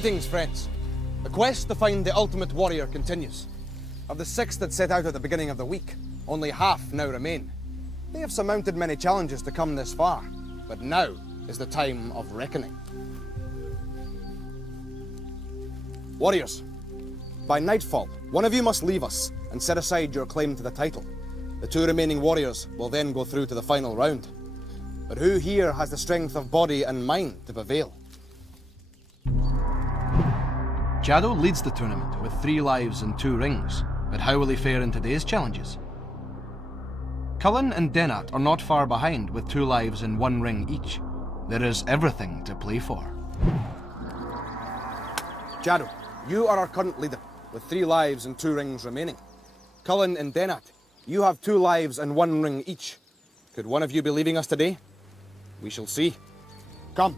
Greetings, friends. The quest to find the ultimate warrior continues. Of the 6 that set out at the beginning of the week, only half now remain. They have surmounted many challenges to come this far, but now is the time of reckoning. Warriors, by nightfall, one of you must leave us and set aside your claim to the title. The 2 remaining warriors will then go through to the final round. But who here has the strength of body and mind to prevail? Jado leads the tournament with 3 lives and 2 rings, but how will he fare in today's challenges? Cullen and Denat are not far behind with 2 lives and 1 ring each. There is everything to play for. Jado, you are our current leader, with 3 lives and 2 rings remaining. Cullen and Denat, you have 2 lives and 1 ring each. Could one of you be leaving us today? We shall see. Come.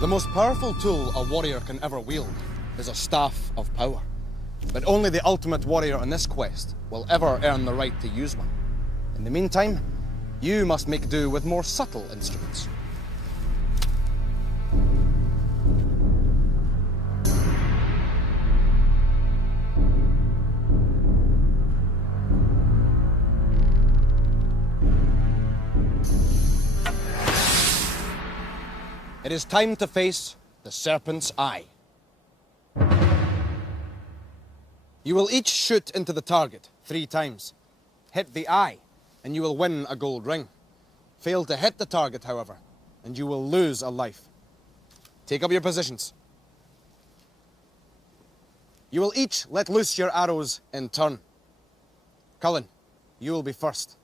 The most powerful tool a warrior can ever wield is a staff of power. But only the ultimate warrior on this quest will ever earn the right to use one. In the meantime, you must make do with more subtle instruments. It is time to face the serpent's eye. You will each shoot into the target 3 times. Hit the eye, and you will win a gold ring. Fail to hit the target, however, and you will lose a life. Take up your positions. You will each let loose your arrows in turn. Cullen, you will be first.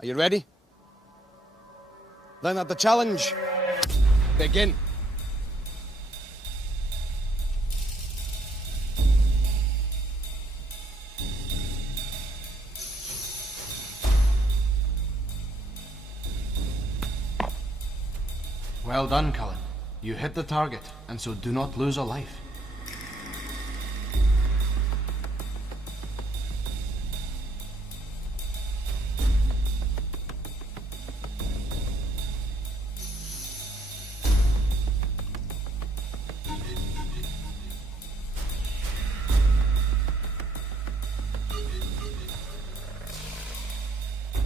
Are you ready? Then let the challenge begin. Well done, Cullen. You hit the target, and so do not lose a life.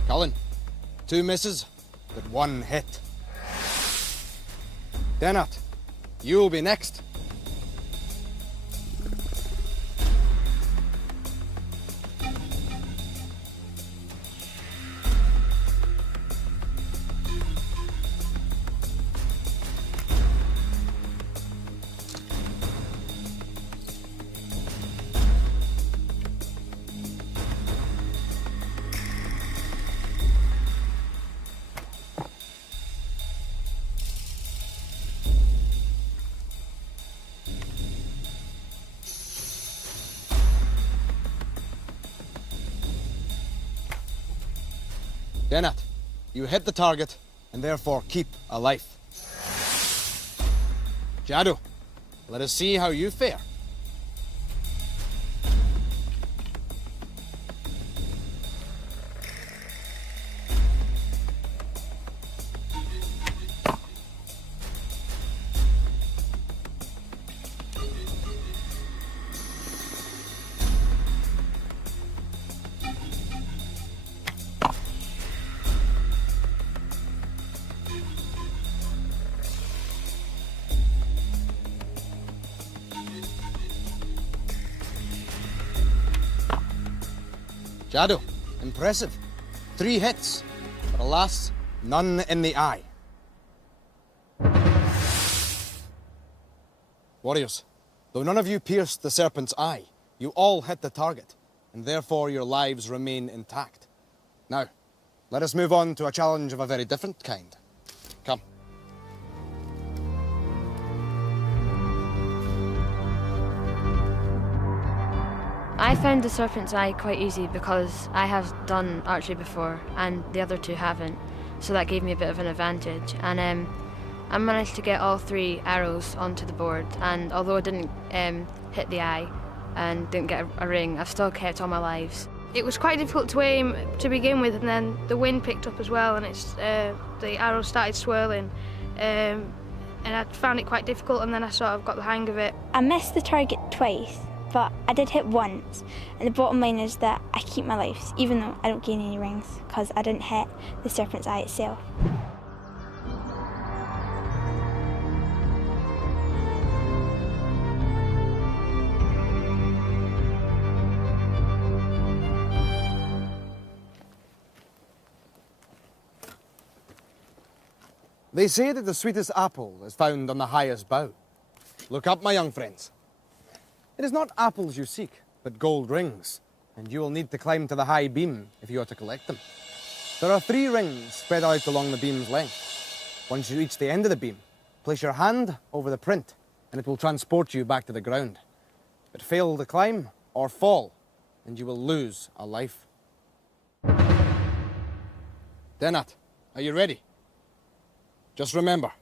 Cullen, 2 misses, but 1 hit. Denat, you will be next. Denat, you hit the target, and therefore keep a life. Jado, let us see how you fare. Jado, impressive. 3 hits, but alas, none in the eye. Warriors, though none of you pierced the serpent's eye, you all hit the target, and therefore your lives remain intact. Now, let us move on to a challenge of a very different kind. Come. I found the serpent's eye quite easy because I have done archery before and the other two haven't, so that gave me a bit of an advantage. And I managed to get all 3 arrows onto the board, and although I didn't hit the eye and didn't get a ring, I've still kept all my lives. It was quite difficult to aim to begin with, and then the wind picked up as well, and the arrows started swirling, and I found it quite difficult, and then I sort of got the hang of it. I missed the target twice, but I did hit once, and the bottom line is that I keep my lives, even though I don't gain any rings, because I didn't hit the serpent's eye itself. They say that the sweetest apple is found on the highest bough. Look up, my young friends. It is not apples you seek, but gold rings, and you will need to climb to the high beam if you are to collect them. There are 3 rings spread out along the beam's length. Once you reach the end of the beam, place your hand over the print, and it will transport you back to the ground. But fail to climb or fall, and you will lose a life. Denat, are you ready? Just remember,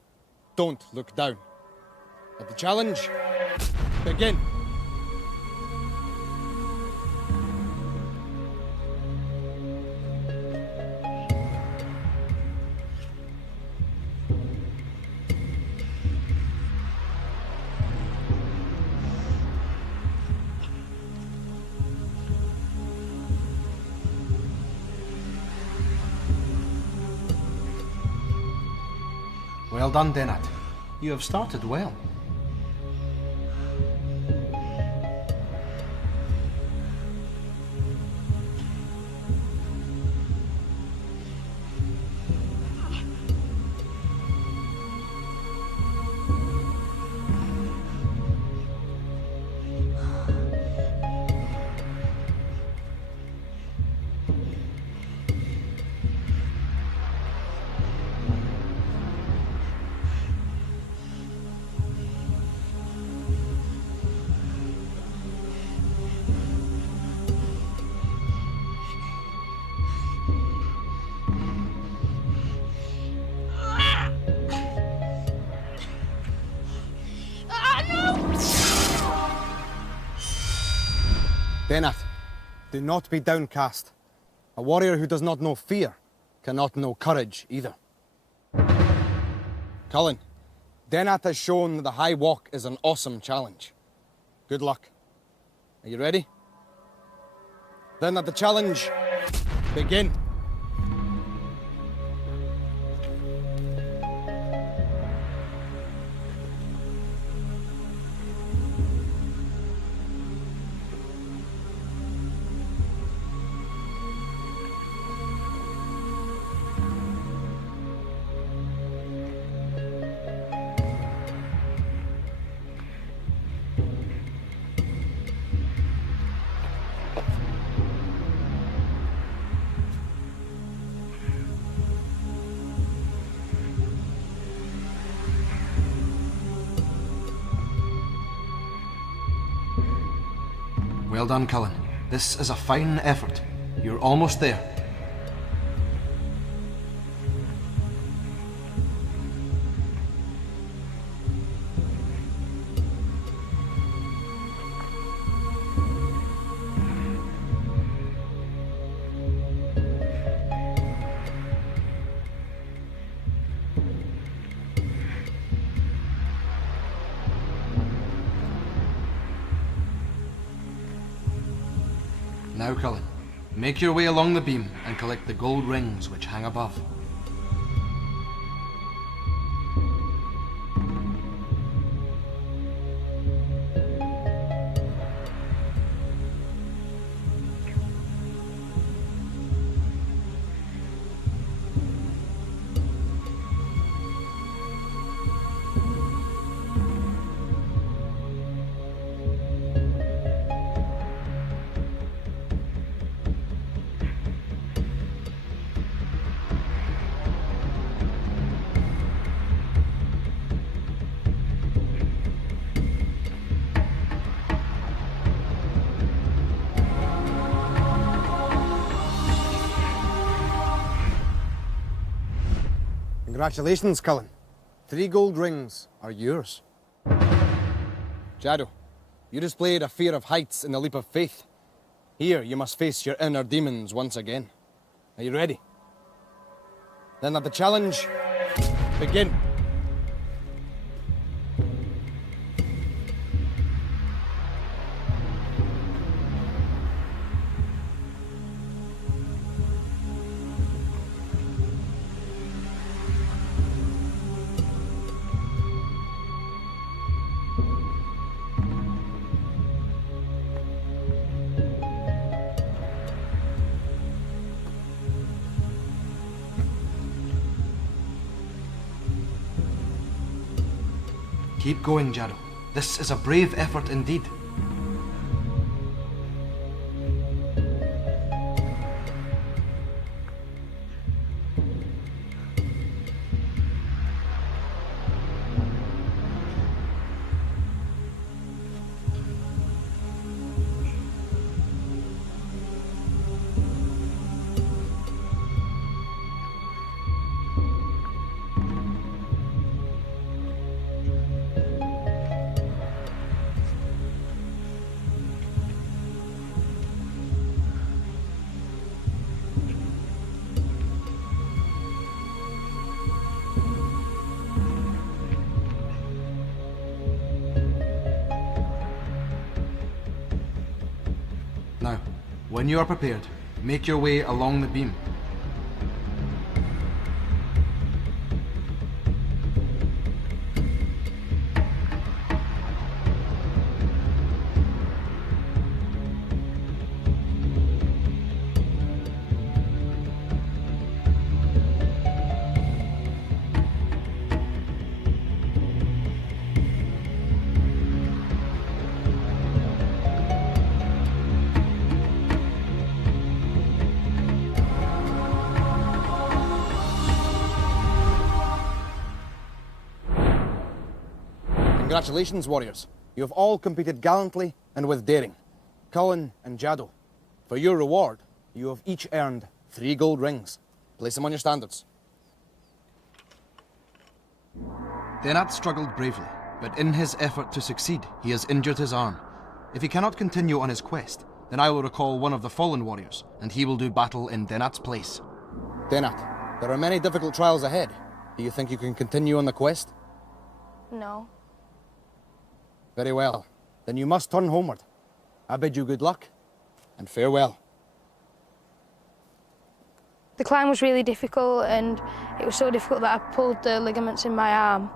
don't look down. Let the challenge begin. Well done, Denat. You have started well. Denat, do not be downcast. A warrior who does not know fear cannot know courage either. Cullen, Denat has shown that the high walk is an awesome challenge. Good luck. Are you ready? Then let the challenge begin. Well done, Cullen. This is a fine effort. You're almost there. Now, Cullen, make your way along the beam and collect the gold rings which hang above. Congratulations, Cullen. 3 gold rings are yours. Jado, you displayed a fear of heights in the leap of faith. Here, you must face your inner demons once again. Are you ready? Then let the challenge begin. Keep going, Jado. This is a brave effort indeed. Now, when you are prepared, make your way along the beam. Congratulations, warriors. You have all competed gallantly and with daring. Cullen and Jado, for your reward, you have each earned 3 gold rings. Place them on your standards. Denat struggled bravely, but in his effort to succeed, he has injured his arm. If he cannot continue on his quest, then I will recall one of the fallen warriors, and he will do battle in Denat's place. Denat, there are many difficult trials ahead. Do you think you can continue on the quest? No. Very well. Then you must turn homeward. I bid you good luck, and farewell. The climb was really difficult, and it was so difficult that I pulled the ligaments in my arm.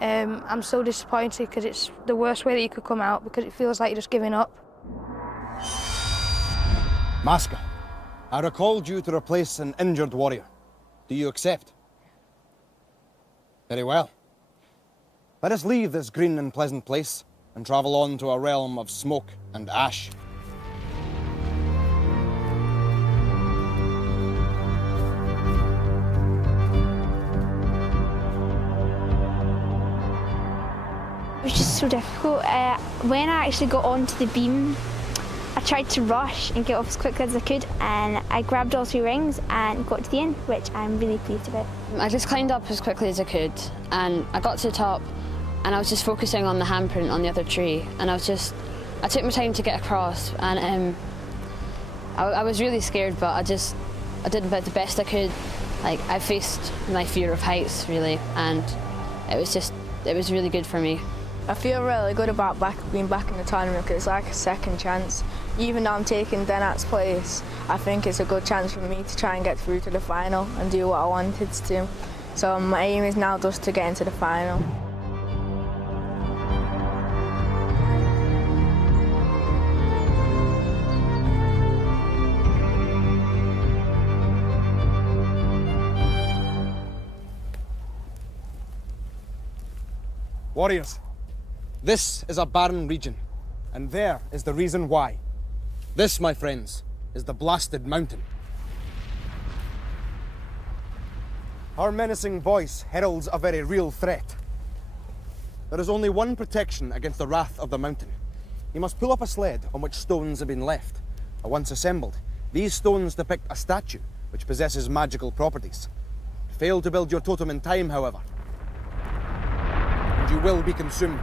I'm so disappointed because it's the worst way that you could come out, because it feels like you're just giving up. Maska, I recalled you to replace an injured warrior. Do you accept? Very well. Let us leave this green and pleasant place and travel on to a realm of smoke and ash. It was just so difficult. When I actually got onto the beam, I tried to rush and get off as quickly as I could, and I grabbed all 3 rings and got to the end, which I'm really pleased about. I just climbed up as quickly as I could, and I got to the top, and I was just focusing on the handprint on the other tree, and I took my time to get across, and I was really scared, but I did about the best I could. Like, I faced my fear of heights, really, and it was really good for me. I feel really good about being back in the tournament because it's like a second chance. Even though I'm taking Denat's place, I think it's a good chance for me to try and get through to the final and do what I wanted to. So my aim is now just to get into the final. Warriors, this is a barren region, and there is the reason why. This, my friends, is the blasted mountain. Our menacing voice heralds a very real threat. There is only one protection against the wrath of the mountain. You must pull up a sled on which stones have been left. Once assembled, these stones depict a statue which possesses magical properties. Fail to build your totem in time, however, and you will be consumed.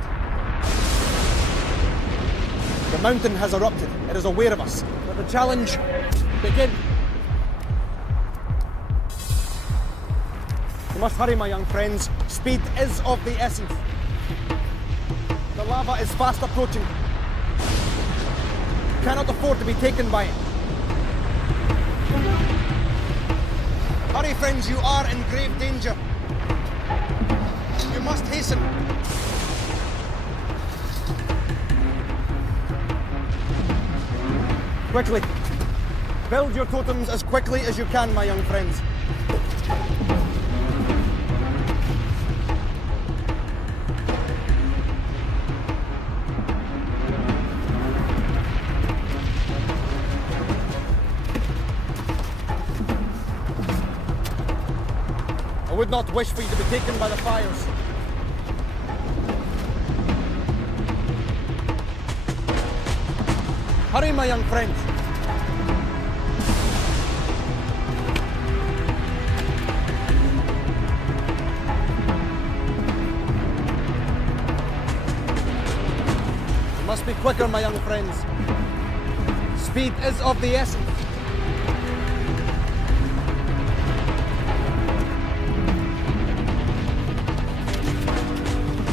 The mountain has erupted. It is aware of us. Let the challenge begin. You must hurry, my young friends. Speed is of the essence. The lava is fast approaching. You cannot afford to be taken by it. Hurry, friends, you are in grave danger. You must hasten. Quickly. Build your totems as quickly as you can, my young friends. I would not wish for you to be taken by the fires. Hurry, my young friends. You must be quicker, my young friends. Speed is of the essence.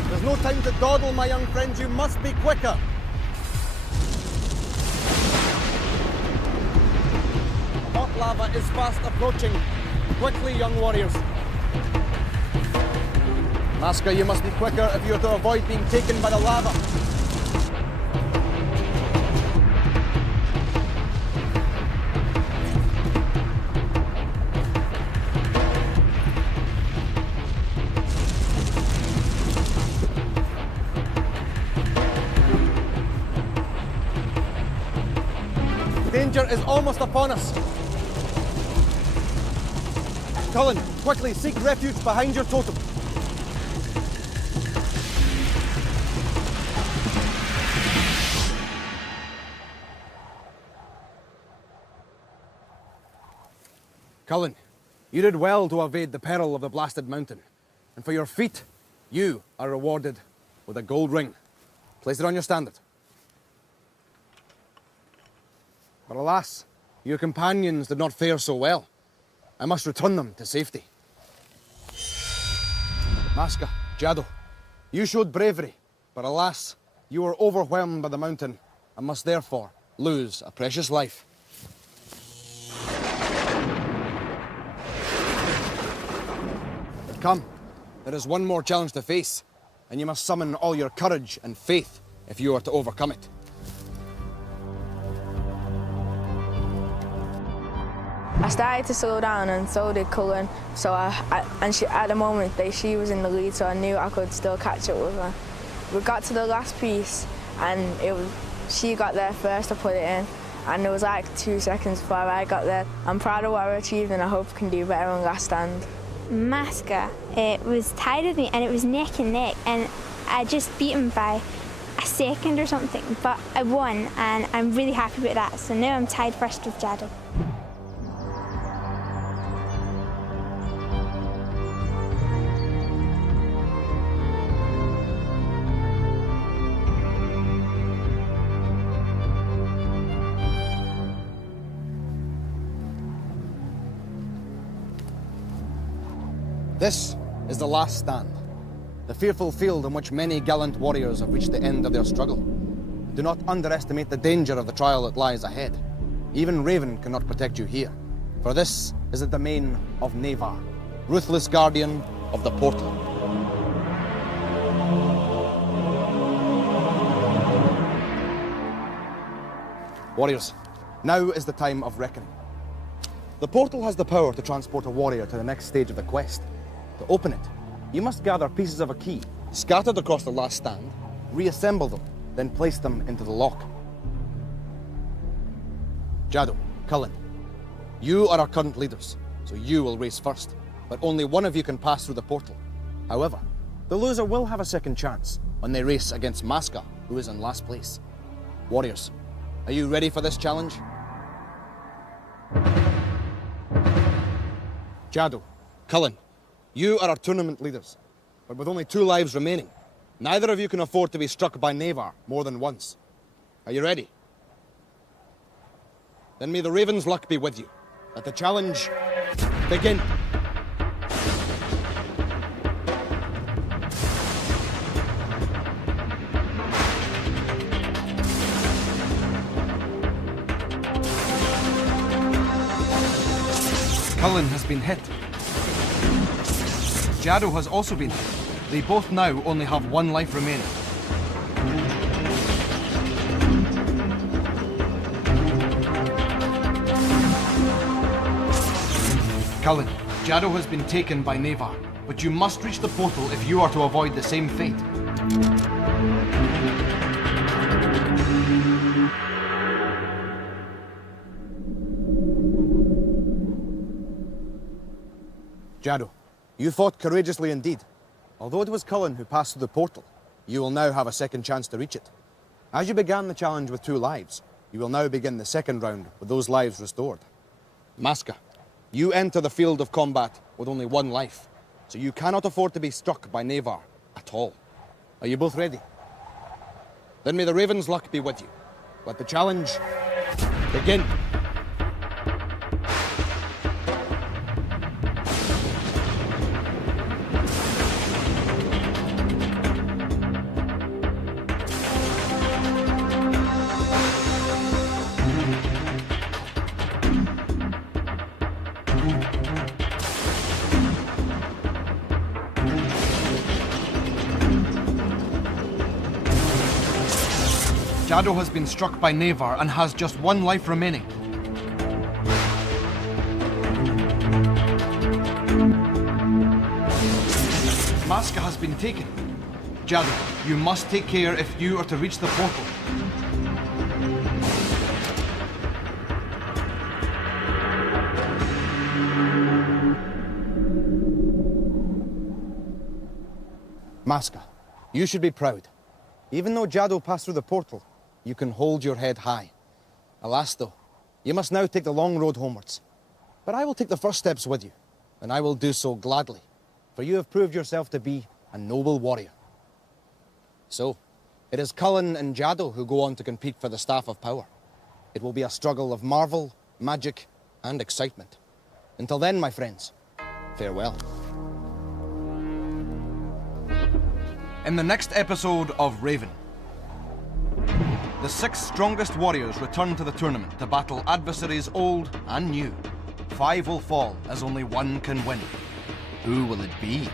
There's no time to dawdle, my young friends. You must be quicker. Hot lava is fast approaching. Quickly, young warriors. Maska, you must be quicker if you are to avoid being taken by the lava. Danger is almost upon us. Cullen, quickly seek refuge behind your totem. Cullen, you did well to evade the peril of the blasted mountain. And for your feat, you are rewarded with a gold ring. Place it on your standard. But alas, your companions did not fare so well. I must return them to safety. Maska, Jado, you showed bravery, but alas, you were overwhelmed by the mountain and must therefore lose a precious life. But come, there is one more challenge to face, and you must summon all your courage and faith if you are to overcome it. I started to slow down, and so did Cullen. So at the moment she was in the lead, so I knew I could still catch up with her. We got to the last piece, and she got there first to put it in, and it was like 2 seconds before I got there. I'm proud of what I achieved, and I hope I can do better on last stand. Maska, it was tied with me, and it was neck and neck, and I just beat him by a second or something, but I won, and I'm really happy with that. So now I'm tied first with Jado. This is the last stand, the fearful field in which many gallant warriors have reached the end of their struggle. Do not underestimate the danger of the trial that lies ahead. Even Raven cannot protect you here, for this is the domain of Nevar, ruthless guardian of the portal. Warriors, now is the time of reckoning. The portal has the power to transport a warrior to the next stage of the quest. To open it, you must gather pieces of a key, scattered across the last stand, reassemble them, then place them into the lock. Jado, Cullen, you are our current leaders, so you will race first, but only one of you can pass through the portal. However, the loser will have a second chance when they race against Maska, who is in last place. Warriors, are you ready for this challenge? Jado, Cullen, You are our tournament leaders, but with only 2 lives remaining, neither of you can afford to be struck by Navar more than once. Are you ready? Then may the Raven's luck be with you. Let the challenge begin. Cullen has been hit. Jado has also been hit. They both now only have 1 life remaining. Cullen, Jado has been taken by Navar, but you must reach the portal if you are to avoid the same fate. Jado, you fought courageously indeed. Although it was Cullen who passed through the portal, you will now have a second chance to reach it. As you began the challenge with 2 lives, you will now begin the second round with those lives restored. Maska, you enter the field of combat with only 1 life, so you cannot afford to be struck by Navar at all. Are you both ready? Then may the Raven's luck be with you. Let the challenge begin. Jado has been struck by Navar and has just 1 life remaining. Maska has been taken. Jado, you must take care if you are to reach the portal. Maska, you should be proud. Even though Jado passed through the portal, you can hold your head high. Alas though, you must now take the long road homewards. But I will take the first steps with you, and I will do so gladly, for you have proved yourself to be a noble warrior. So, it is Cullen and Jado who go on to compete for the Staff of Power. It will be a struggle of marvel, magic, and excitement. Until then, my friends, farewell. In the next episode of Raven, the 6 strongest warriors return to the tournament to battle adversaries old and new. 5 will fall as only 1 can win. Who will it be?